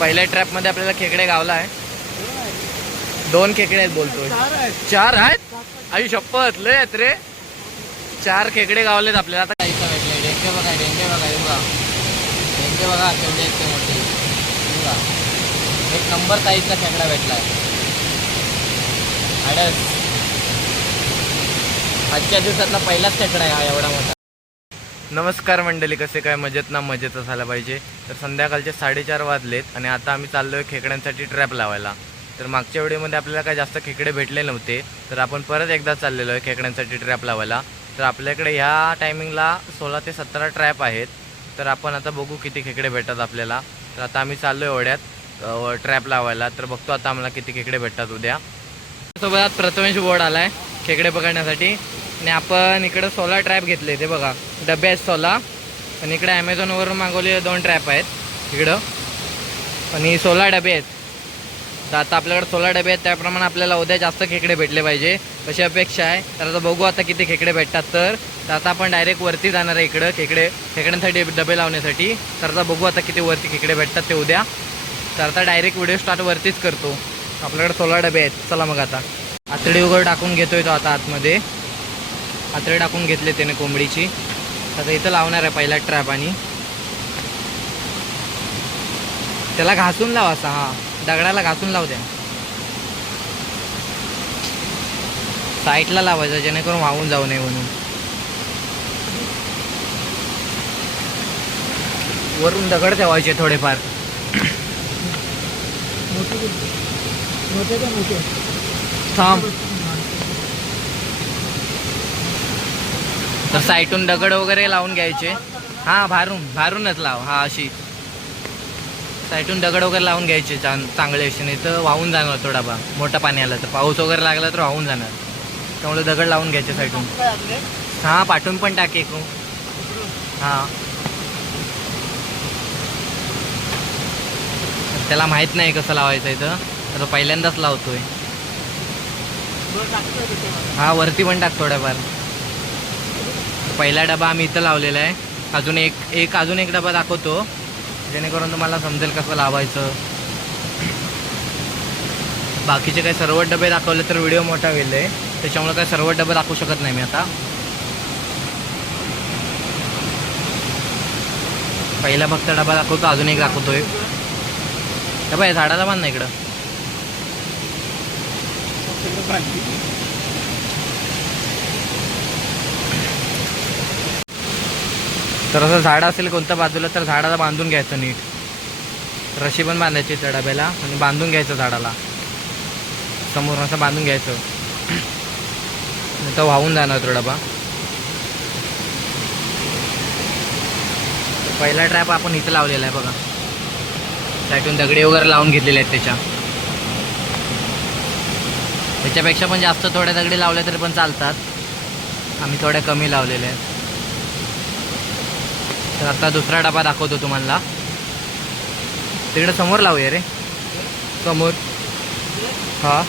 पहिल्या ट्रॅपमध्ये आपल्याला खेकडे गावला आहे. दोन खेकडे आहेत बोलतोय. चार आहेत. आई शपथ लय आहेत रे. चार खेकडे गावलेत आपल्याला. आता इथं भेटले डेंगे बघा डेंगे बघा बघा. डेंगे बघा केवढे आहेत ते मोठे. बघा. एक नंबर साईजचा खेकडा भेटलाय. आडस. आजच्या दिवसातला पहिलाच खेकडा आहे हा एवढा मोठा. नमस्कार मंडळी कसे काय मजेत ना मजेत झाला पाहिजे. तर संध्याकाळचे साडेचार वाजलेत आणि आता आम्ही चाललोय खेकड्यांसाठी ट्रॅप लावायला. तर मागच्या व्हिडिओमध्ये आपल्याला काय जास्त खेकडे भेटले नव्हते तर आपण परत एकदा चाललेलो आहे खेकड्यांसाठी ट्रॅप लावायला. तर आपल्याकडे ह्या टायमिंगला सोळा ते सतरा ट्रॅप आहेत. तर आपण आता बघू किती खेकडे भेटतात आपल्याला. तर आता आम्ही चाललोय एवढ्यात ट्रॅप लावायला. तर बघतो आता आम्हाला किती खेकडे भेटतात उद्या. सोबत प्रथमेश बोर्ड आलाय खेकडे पकडण्यासाठी. आणि आपण इकडं सोला ट्रॅप घेतले ते बघा. डबे आहेत सोला आणि इकडे ॲमेझॉनवरून मागवलेले दोन ट्रॅप आहेत. इकडं. आणि सोला डबे आहेत. तर आता आपल्याकडे सोला डबे आहेत. त्याप्रमाणे आपल्याला उद्या जास्त खेकडे भेटले पाहिजे. अशी अपेक्षा आहे. तर आता बघू आता किती खेकडे भेटतात तर. तर आता आपण डायरेक्ट वरती जाणार आहे इकडं खेकडे. खेकड्यांसाठी डबे लावण्यासाठी. तर आता बघू आता किती वरती खेकडे भेटतात ते उद्या. तर आता डायरेक्ट व्हिडिओ स्टार्ट वरतीच करतो. आपल्याकडे सोला डबे आहेत. चला मग आता. आतडी वगैरे टाकून घेतोय तो आता आतमध्ये. आतडी टाकून घेतले त्याने कोंबडीची. आता इथं लावणार आहे पहिला ट्रॅप आणि. त्याला घासून लाव असा हा. दगडाला घासून लाव द्या. साईडला लावायचं जेणेकरून वाहून जाऊ नये म्हणून. वरून दगड ठेवायचे थोडेफार. थांब. तर साईटून दगड वगैरे लावून घ्यायचे. हां भारून भारूनच लाव. हा अशी. साईटून दगड वगैरे लावून घ्यायचे चांग चांगले असे नाही तर वाहून जाणार थोडा बा मोठा पाणी आलं तर पाऊस वगैरे लागला तर वाहून जाणार. त्यामुळे दगड लावून घ्यायचे साईटून. हां पाठवून पण टाके को हां. त्याला माहीत नाही कसं लावायचं इथं तर. पहिल्यांदाच लावतोय. हा वरती पण टाक थोड्याफार. पहिला डबा आम्ही इथं लावलेला आहे. अजून एक एक अजून एक डबा दाखवतो. जेणेकरून तुम्हाला समजेल कसं लावायचं. बाकीचे काही सर्व डबे दाखवले तर व्हिडिओ मोठा होईल आहे त्याच्यामुळे काही सर्व डबे दाखवू शकत नाही मी आता. पहिला फक्त डबा दाखवतो अजून एक दाखवतोय. डबा आहे झाडाला बांध ना इकडं. तर असं झाड असेल कोणत्या बाजूला तर झाडाला बांधून घ्यायचं नीट. रशी पण बांधायची त्या डब्याला आणि बांधून घ्यायचं झाडाला. समोर असं बांधून घ्यायचं. तर वाहून जाणार तो डबा. पहिला ट्रॅप आपण इथं लावलेला आहे बघा. साईटून दगडे वगैरे लावून घेतलेले आहेत त्याच्या. त्याच्यापेक्षा पण जास्त थोड्या दगडी लावल्या तरी पण चालतात. आम्ही थोड्या कमी लावलेल्या आहेत. तर आता दुसरा डबा दाखवतो तुम्हाला. तिकडे समोर लावूया रे. समोर. हा.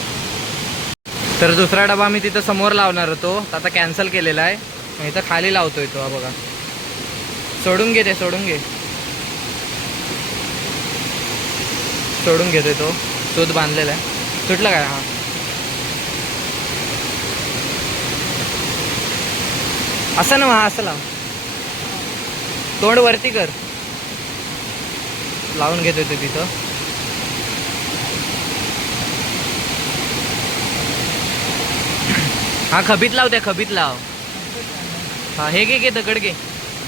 तर दुसरा डबा मी तिथं समोर लावणार होतो. तर आता कॅन्सल केलेला आहे. इथं खाली लावतोय तो बघा. सोडून घे ते सोडून घे. सोडून घेतोय तो. सूत बांधलेला आहे. सुटलं काय? हा. असं ना हां असं लाव. तोंड वरती कर. लावून घेतोय तू तिथं. हा खबीत लाव त्या खबीत लाव. हा हे घे घे दगड घे.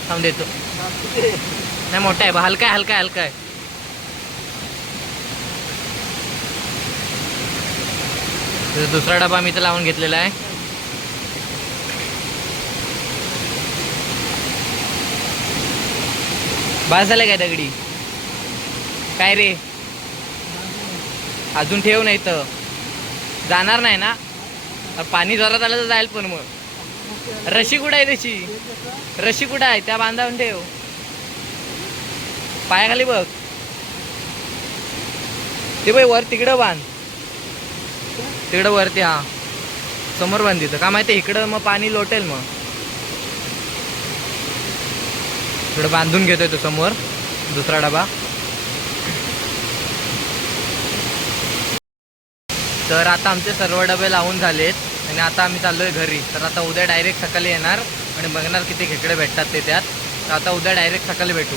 थांब देतो. नाही मोठा आहे बा हलका आहे हलका आहे हलका आहे. दुसरा डबा मी तर लावून घेतलेला आहे. बास झालं काय दगडी? काय रे? अजून ठेव नाही तर जाणार नाही ना? पाणी जोरात आलं तर जाईल पण मग. रशी कुठं आहे त्याची रशी कुठं आहे? त्या बांधावून ठेव. पायाखाली बघ. ते बाई वर तिकडं बांध. तिकडं वरती हा. समोर बांध का माहिती इकडं मग पाणी लोटेल मग. इकडे बांधून घेतोय तो समोर. दुसरा डबा. तर आता आमचे सर्व डबे लावून झालेत आणि आता आम्ही चाललो आहे घरी. तर आता उद्या डायरेक्ट सकाळी येणार आणि बघणार किती खेकडे भेटतात ते त्यात. तर आता उद्या डायरेक्ट सकाळी भेटू.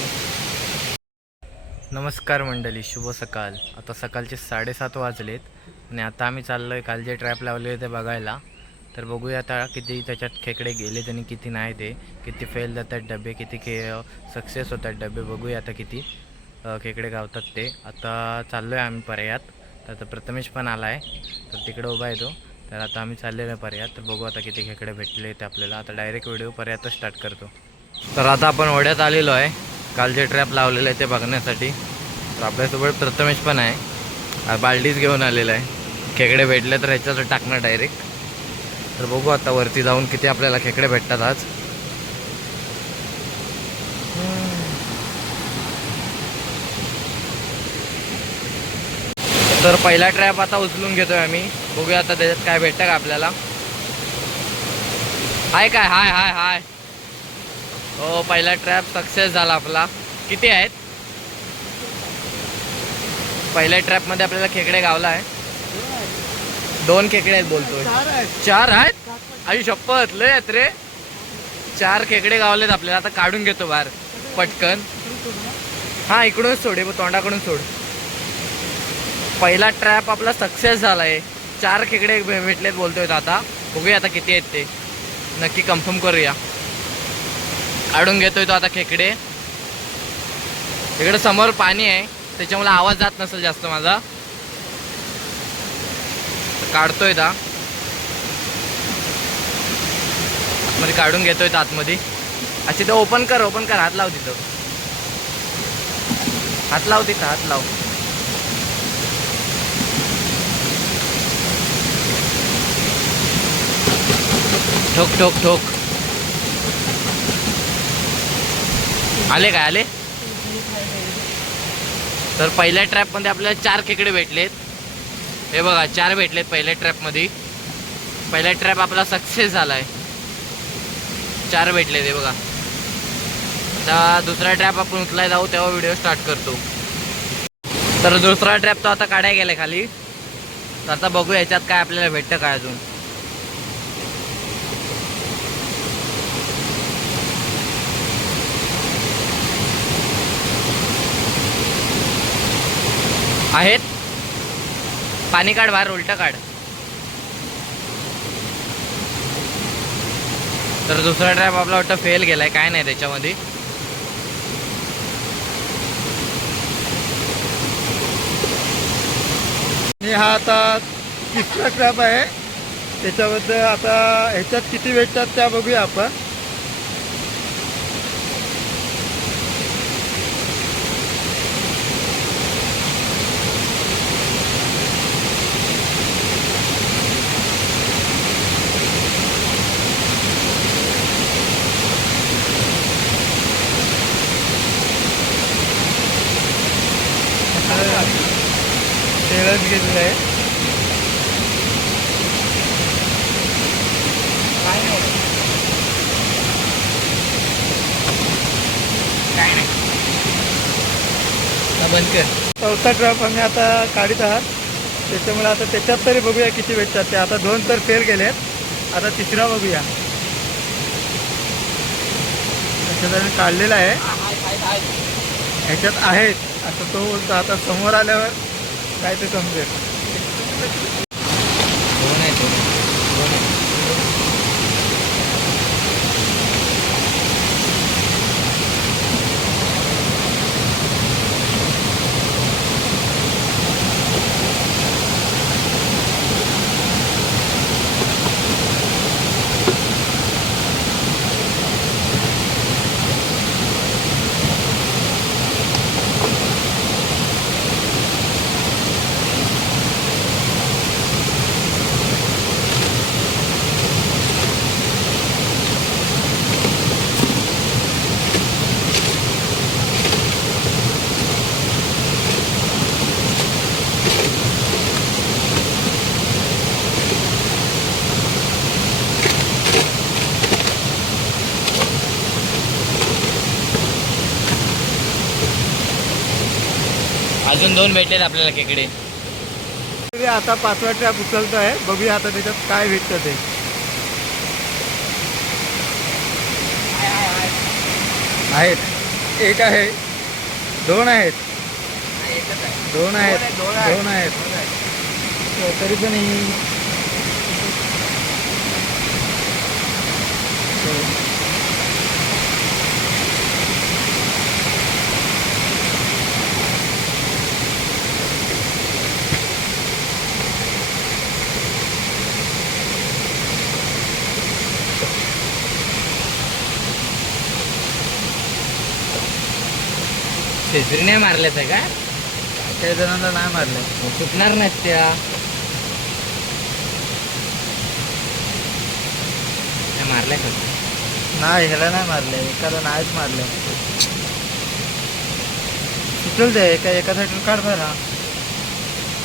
नमस्कार मंडळी शुभ सकाळ. आता सकाळचे साडेसात वाजलेत आणि आता आम्ही चाललो आहे काल जे ट्रॅप लावले ते बघायला. तर बघूया आता किती त्याच्यात खेकडे गेलेत आणि किती नाही ते. किती फेल जातात डबे किती खे सक्सेस होतात डबे. बघूया आता किती खेकडे गावतात ते. आता चाललो आहे आम्ही पर्यात तर आता प्रथमेश पण आला आहे तर तिकडे उभा आहे तो. तर आता आम्ही चाललेलो आहे पर्यात तर बघू आता किती खेकडे भेटले ते आपल्याला. आता डायरेक्ट व्हिडिओ पर्यातच स्टार्ट करतो. तर आता आपण ओढ्यात आलेलो आहे. काल जे ट्रॅप लावलेलं आहे ते बघण्यासाठी. तर आपल्यासोबत प्रथमेश पण आहे. आ, बाल्डीच घेऊन आलेला आहे. खेकडे भेटले तर ह्याच्यात टाकणार डायरेक्ट तर बघू आता वरती जाऊन किती आपल्याला खेकडे भेटतात आज. तर पहिला ट्रॅप आता उचलून घेतोय आम्ही. बघूया आता त्याच्यात काय भेटतं का आपल्याला. हाय काय? हाय हाय हाय. हो पहिला ट्रॅप सक्सेस झाला आपला. किती आहेत? पहिल्या ट्रॅपमध्ये आपल्याला खेकडे गावला आहे. दोन खेकडे आहेत बोलतोय. चार आहेत. आई शपथ लय आहेत रे. चार खेकडे गावलेत आपल्याला. आता काढून घेतो बाहेर. पटकन. हा इकडूनच सोड. बघ, तोंडाकडून सोड. पहिला ट्रॅप आपला सक्सेस झालाय. चार खेकडे भेटलेत बोलतोय तो आता. बघूया आता किती आहेत ते. नक्की कन्फर्म करूया. काढून घेतोय तो आता खेकडे. इकडे समोर पाणी आहे. त्याच्यामुळे आवाज जात नसेल जास्त माझा. काढतोय दा. आतमध्ये काढून घेतोय तर आतमध्ये. अच्छा तो ओपन कर ओपन कर. हात लाव तिथं. हात लाव तिथं हात लाव. ठोक ठोक ठोक. आले काय आले? तर पहिल्या ट्रॅपमध्ये आपल्याला चार खेकडे भेटलेत. हे बघा चार भेटलेत पहिल्या ट्रॅपमध्ये पहिला ट्रॅप आपला सक्सेस झाला आहे चार भेटलेत हे बघा. आता दुसरा ट्रॅप आपण उचलाय जाऊ तेव्हा व्हिडिओ स्टार्ट करतो. तर दुसरा ट्रॅप तो आता काढाय गेलाय खाली. तर आता बघू याच्यात काय आपल्याला भेटतं काय अजून. आहेत? पाणी काढ बाहेर उलट काढ. तर दुसरा ट्रॅप आपला वाटतं फेल गेलाय काय नाही त्याच्यामध्ये. हा आता तिसरा ट्रॅप आहे. त्याच्याबद्दल आता ह्याच्यात किती भेटतात त्या बघूया आपण. गेलेलं आहे. काय नाही. आता बंद कर. चौथा ट्रॅप आम्ही आता काढीत आहात. त्याच्यामुळे आता त्याच्यात तरी बघूया किती भेटतात ते. आता दोन तर फेल गेलेत. आता तिसरा बघूया. त्याच्यात आम्ही काढलेला आहे. ह्याच्यात आहेत. आता तो बोलतो आता समोर आल्यावर काय ते समजेल. अजून दोन भेटलेत आपल्याला खेकडे. बघूया आता पाचवा ट्रॅप उचलतो आहे. बघूया आता त्याच्यात काय भेटतं ते. आहेत. एक आहे. दोन आहेत. दोन आहेत. दोन आहेत. तर तरी पण ही शेजरी नाही मारल्याच आहे का? काही जणांना नाही मारले. सुटणार नाहीत त्या. त्या मारल्या का? नाही ह्याला नाही मारले. एकाला नाहीच मारले. सुचल दे एका एका साईडून काढ बरा.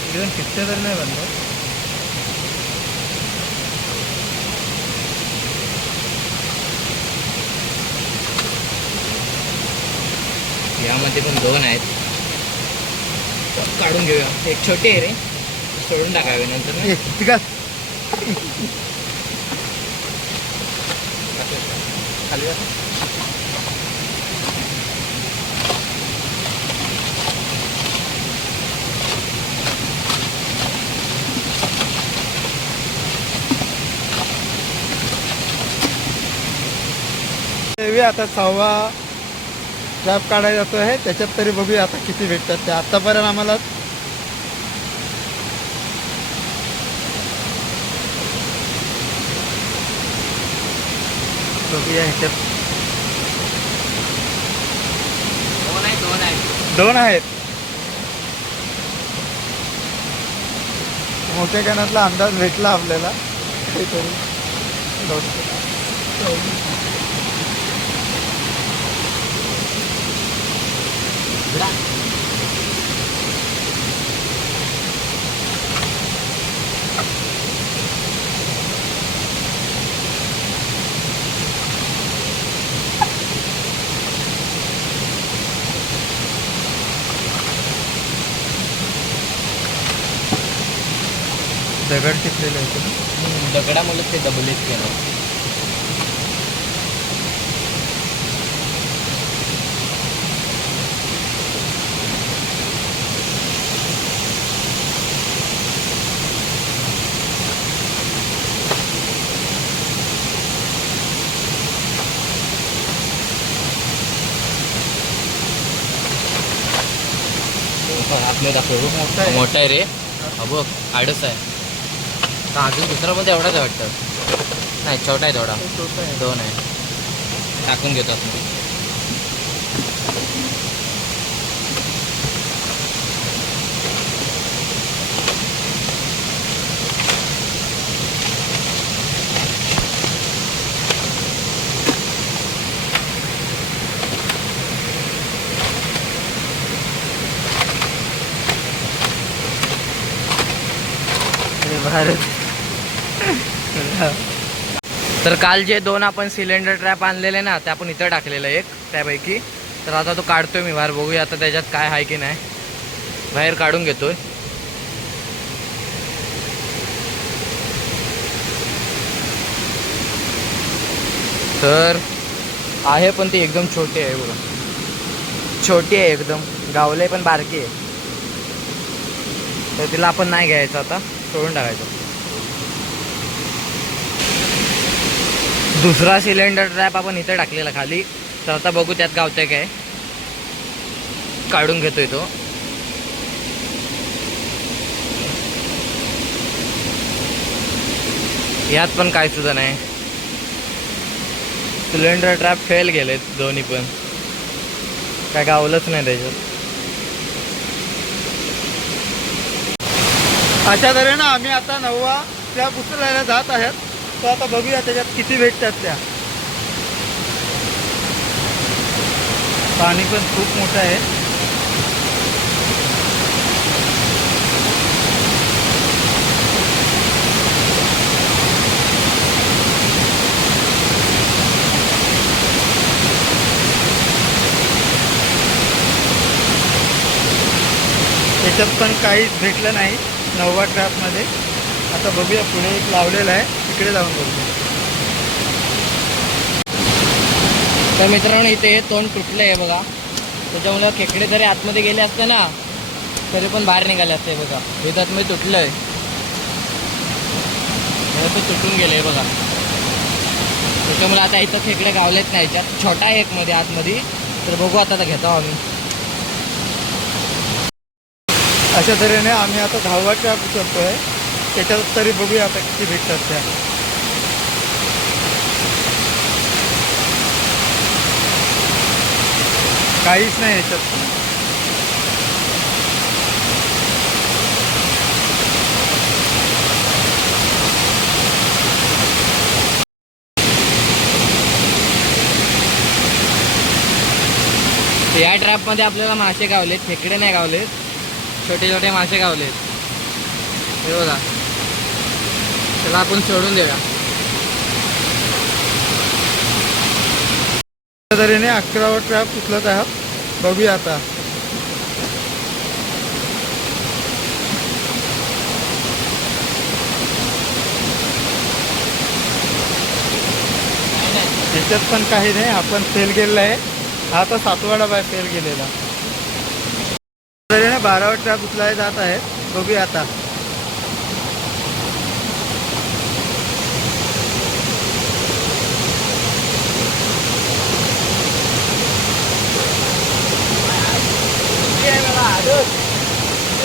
एकदम फिक्स तर नाही बनलं यामध्ये पण दोन आहेत. काढून घेऊया. एक छोटी आहे रे. सोडून टाकावे नंतर खाली आता सहावा स्लॅब काढायला जातो आहे त्याच्यात तरी बघूया आता किती भेटतात ते. आतापर्यंत आम्हाला बघूया ह्याच्यात. दोन दोन आहेत. मोठ्या कॅनातला अंदाज भेटला आपल्याला. काहीतरी. दगड टिकलेले आहेत हम्म, दगडामुळे ते दबलेच केलं आपले दाखव. मोठा आहे रे। हा बघ आडस आहे का अजून दुसरा पण एवढाच आहे वाटतं? नाही छोटा आहे थोडा. छोटा दोन आहे. टाकून घेतो आपण. भारत. तर काल जे दोन आपण सिलेंडर ट्रॅप आणलेले ना ते आपण इथं टाकलेलं एक त्यापैकी. तर आता तो काढतोय मी बाहेर बघूया आता त्याच्यात काय आहे की नाही. बाहेर काढून घेतोय. तर आहे पण ती एकदम छोटी आहे बघा. छोटी आहे एकदम. गावले पण बारकी आहे. तर तिला आपण नाही घ्यायचं आता सोडून टाकायचं. दुसरा सिलेंडर ट्रॅप आपण इथे टाकलेला खाली. तर आता बघू त्यात गावतंय काय. काढून घेतोय तो. यात पण काय सुद्धा नाही. सिलेंडर ट्रॅप फेल गेलेत दोन्ही पण. काय गावलंच नाही त्याच्यात. अशा तऱ्हेनं आम्ही आता नववा त्या उचलायला जात आहेत. तर आता बघूया त्याच्यात किती भेटतात त्या. पाणी पण खूप मोठं आहे. त्याच्यात पण काहीच भेटलं नाही नववा ट्रॅपमध्ये आता बघूया पुढे एक लावलेला आहे. इकडे जाऊन बोलतो तर मित्रांनो इथे तोंड तुटलं आहे बघा. त्याच्यामुळे खेकडे जरी आतमध्ये गेले असते ना तरी पण बाहेर निघाले असते बघा. हे आतमध्ये तुटलं आहे तुटून गेले बघा. त्याच्यामुळे आता इथं खेकडे गावलेत नाही याच्यात. छोटा आहे एक मध्ये आतमध्ये. तर बघू आता आता घेतो आम्ही. अशा तऱ्हेने आम्ही आता दहावा करतोय. त्याच्यात तरी बघूया आता किती भेटतात त्या. काहीच नाही याच्यात. या ट्रॅपमध्ये आपल्याला मासे गावलेत खेकडे नाही गावलेत छोटे छोटे मासे गावलेत. हे बघा. त्याला आपण सोडून देऊया. तऱ्हेने अकरावा ट्रॅप उचलत आहात. बघूया आता. त्याच्यात पण काही नाही आपण फेल गेलेला आहे. हा आता सातवा डबा फेल गेलेला. तऱ्हेने बारावा ट्रॅप उचलाय जात आहे बघूया आता. एक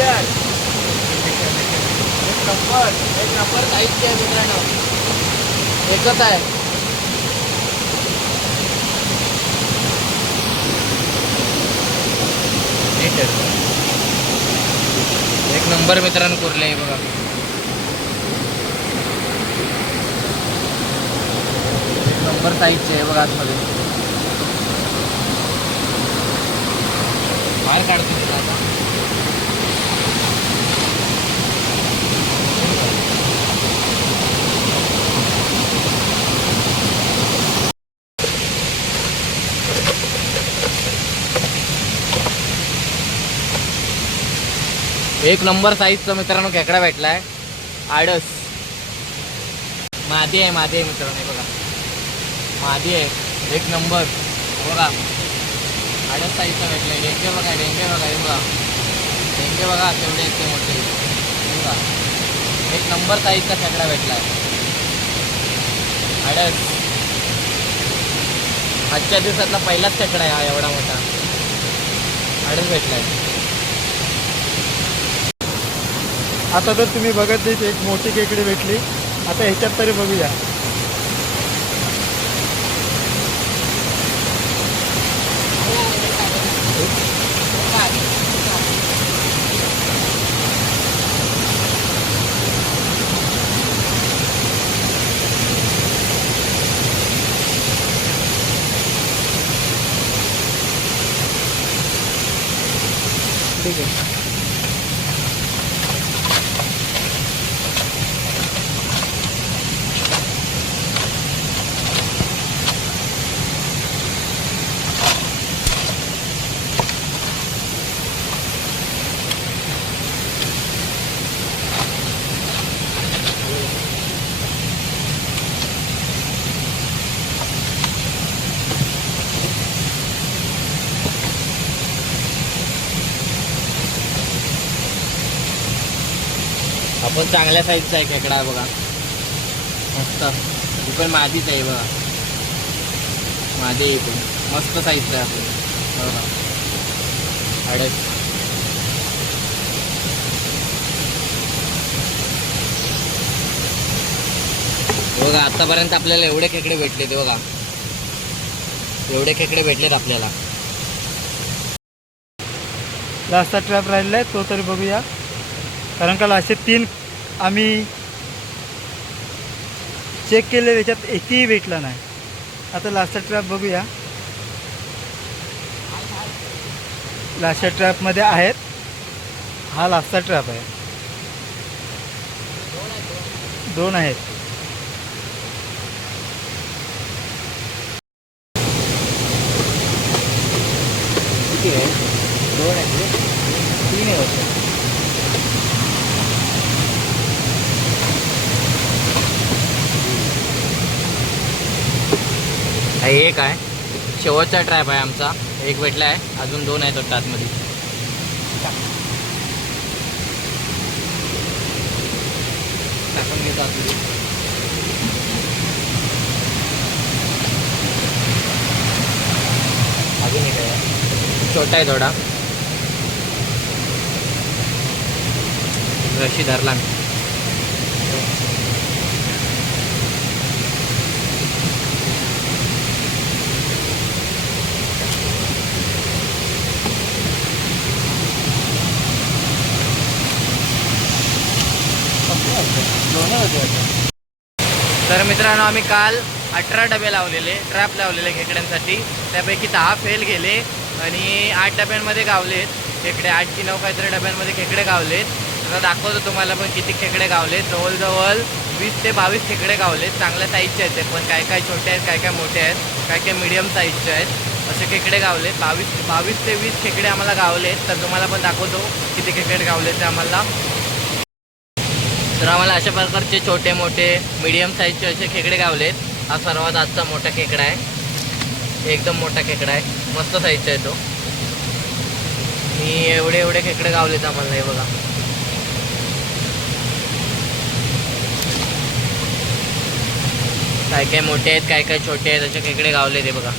नंबर एक नंबर साईजचे आहे मित्रांनो एकच आहे नीट आहे. एक नंबर मित्रांनो कोरले आहे बघा एक नंबर साईजचे आहे बघा आतमध्ये बाहेर काढतो तिला आता एक नंबर साईजचा मित्रांनो खेकडा भेटलाय. आडस. मादी आहे मादी आहे मित्रांनो बघा. मादी आहे एक नंबर. बघा. आडस साईजचा भेटलाय. डेंगे बघा डेंगे बघा हे बघा. डेंगे बघा तेवढे ते मोठे. बघा. एक नंबर साईजचा खेकडा भेटलाय. आडस. आजच्या दिवसातला पहिलाच खेकडा आहे हा एवढा मोठा. आडस भेटलाय. आता तर तुम्ही बघत नाही एक मोठी केकडी भेटली. आता ह्याच्यात तरी बघूया. ठीक आहे. पण चांगल्या साईजचा आहे खेकडा आहे बघा. मस्त. ही पण माझीच आहे बघा. माझी आहे पण मस्त साईजचा आहे आपलं. बघा हो, हो. अडच. बघा आतापर्यंत आपल्याला एवढे खेकडे भेटले ते बघा. एवढे खेकडे भेटलेत आपल्याला. लास्टचा ट्रॅप राहिला आहे तो तरी बघूया. कारण का असे तीन आम्ही चेक केले त्याच्यात एकही भेटला नाही. आता लास्टचा ट्रॅप बघूया. लास्टच्या ट्रॅपमध्ये आहेत. हा लास्टचा ट्रॅप आहे. दोन आहेत. किती आहे? दोन आहेत. तीन आहे एक आहे. शेवटचा ट्रॅप आहे आमचा. एक भेटला आहे. अजून दोन आहेत वाटतं आतमध्ये. अजून एक आहे. छोटा आहे थोडा. रशी धरला मी तर मित्रांनो आम्ही काल अठरा डबे लावलेले ट्रॅप लावलेले खेकड्यांसाठी. त्यापैकी दहा फेल गेले आणि आठ डब्यांमध्ये गावलेत खेकडे आठ की नऊ काहीतरी डब्यांमध्ये खेकडे गावलेत आता दाखवतो तुम्हाला पण किती खेकडे गावलेत जवळजवळ वीस ते बावीस खेकडे गावलेत चांगल्या साईजचे आहेत. ते पण काय काय छोटे आहेत काय काय मोठे आहेत काय काय मिडियम साईजचे आहेत. असे खेकडे गावलेत बावीस बावीस ते वीस खेकडे आम्हाला गावलेत तर तुम्हाला पण दाखवतो किती खेकडे गावलेत ते आम्हाला. तर आम्हाला अशा प्रकारचे छोटे मोठे मीडियम साईजचे असे खेकडे गावलेत हा सर्वात आजचा मोठा खेकडा आहे. एकदम मोठा खेकडा आहे. मस्त साईजचा आहे तो. मी एवढे एवढे खेकडे गावलेत आम्हाला हे बघा. काय काय मोठे आहेत काय काय छोटे आहेत असे खेकडे गावले ते बघा.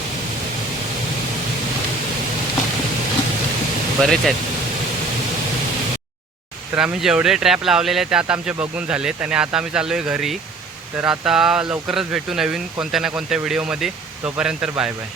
बरेच आहेत. तर आम्ही जेवढे ट्रॅप लावलेले आहेत ते आता आमचे बघून झालेत आणि आता आम्ही चाललो आहे घरी. तर आता लवकरच भेटू नवीन कोणत्या ना कोणत्या व्हिडिओमध्ये तोपर्यंत बाय बाय